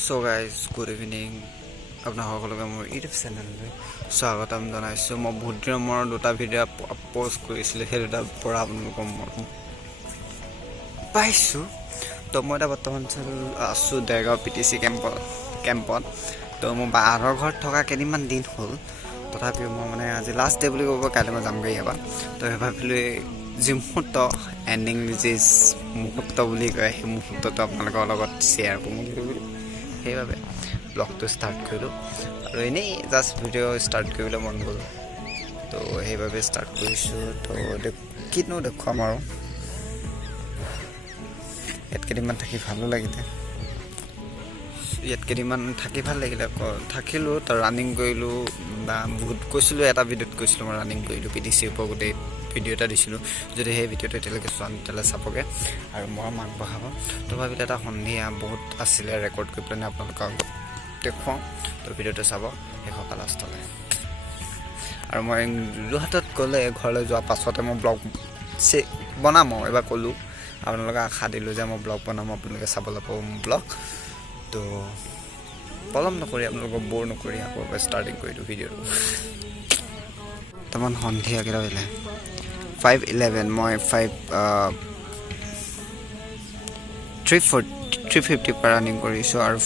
So guys, good evening. আপোনাৰ সকলোকে মোৰ ইউটিউব চেনেললৈ স্বাগতম জনাইছোঁ। মই বহুত দিনৰ মূৰত দুটা ভিডিঅ' পষ্ট কৰিছিলোঁ, সেই দুটাৰ পৰা আপোনালোকক মই পাইছোঁ। তো মই এতিয়া বৰ্তমান আছোঁ dergaon PTC কেম্পত। তো মোৰ বাহঁতৰ ঘৰত থকা কেইদিনমান দিন হ'ল, তথাপিও মই মানে আজি লাষ্ট ডে বুলি ক'ব, কাইলৈ মই যামগৈ ইয়াৰ পৰা। তো সেই ভাবিলোঁ যি মুহূৰ্ত এণ্ডিং যি মুহূৰ্ত বুলি কয়, সেই মুহূৰ্তটো আপোনালোকৰ লগত শ্বেয়াৰ কৰিম বুলি সেইবাবে ব্লগটো ষ্টাৰ্ট কৰিলোঁ। আৰু এনেই জাষ্ট ভিডিঅ' ষ্টাৰ্ট কৰিবলৈ মন গ'ল, তো সেইবাবে ষ্টাৰ্ট কৰিছোঁ। তো কিনো দেখুৱাম আৰু ইয়াত কেইদিনমান থাকি ভালো লাগিলে, থাকিলোঁ। তো ৰানিং কৰিলোঁ, বা বহুত কৈছিলোঁ, এটা ভিডিঅ'ত কৈছিলোঁ মই ৰানিং কৰিলোঁ, PTCৰ ওপৰত গোটেই ভিডিঅ' এটা দিছিলোঁ। যদি সেই ভিডিঅ'টো এতিয়ালৈকে চোৱা তেতিয়াহ'লে চাবগৈ আৰু মই মাক বঢ়াব। তো ভাবিলে এটা সন্ধিয়া বহুত আছিলে ৰেকৰ্ড কৰি পেলাই আপোনালোকক দেখুৱাওঁ। তো ভিডিঅ'টো চাব শেষৰ লাষ্টলৈ। আৰু মই যোৰহাটত গ'লে ঘৰলৈ যোৱাৰ পাছতে মই ব্লগ বনাম আৰু এবাৰ ক'লোঁ, আপোনালোকে আশা দিলোঁ যে মই ব্লগ বনাম, আপোনালোকে চাবলৈ পাব মোৰ ব্লগ। তো পলম নকৰি, আপোনালোকক ব'ৰ নকৰি আকৌ ষ্টাৰ্টিং কৰি দিওঁ ভিডিঅ'টো। বৰ্তমান সন্ধিয়া কেইটা বাজিলে 5:11। মই 350 পৰা ৰানিং কৰিছোঁ আৰু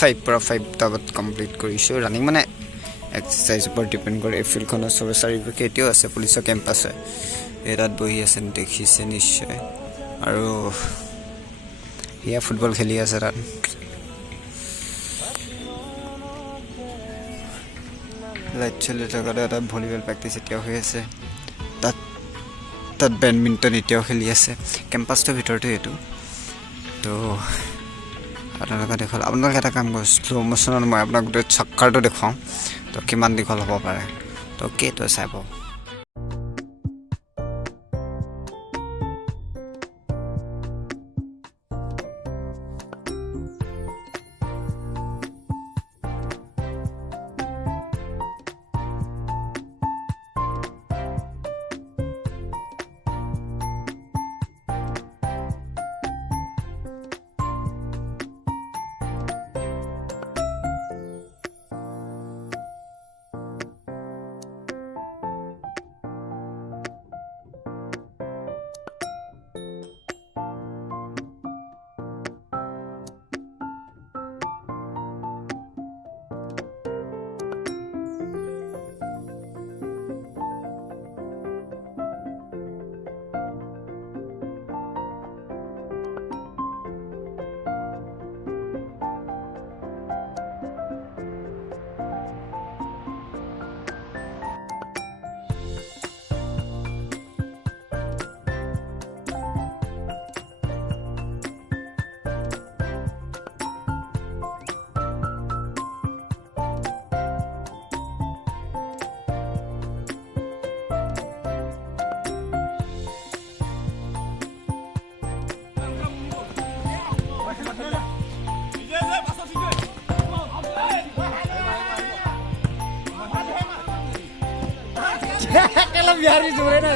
5 পৰা 5টা কমপ্লিট কৰিছোঁ। ৰানিং মানে এক্সাৰচাইজৰ ওপৰত ডিপেণ্ড কৰে। এই ফিল্ডখনৰ চবে চাৰিওপেক্ষে এতিয়াও আছে, পুলিচৰ কেম্প আছে, এই তাত বহি আছে, দেখিছে নিশ্চয়। আৰু সেয়া ফুটবল খেলি আছে তাত। লাইট চলি থকাতে এটা ভলীবল প্ৰেক্টিচ এতিয়াও হৈ আছে, তাত বেডমিণ্টন এতিয়াও খেলি আছে। কেম্পাছটোৰ ভিতৰতে এইটো। তো আপোনালোকে আপোনালোকে এটা কাম কৰোঁ, শ্ল' মোশ্যনত মই আপোনাক গোটেই চক্কাৰটো দেখুৱাওঁ, তো কিমান দীঘল হ'ব পাৰে। তো তই চাব। Kalau biar disuruh ini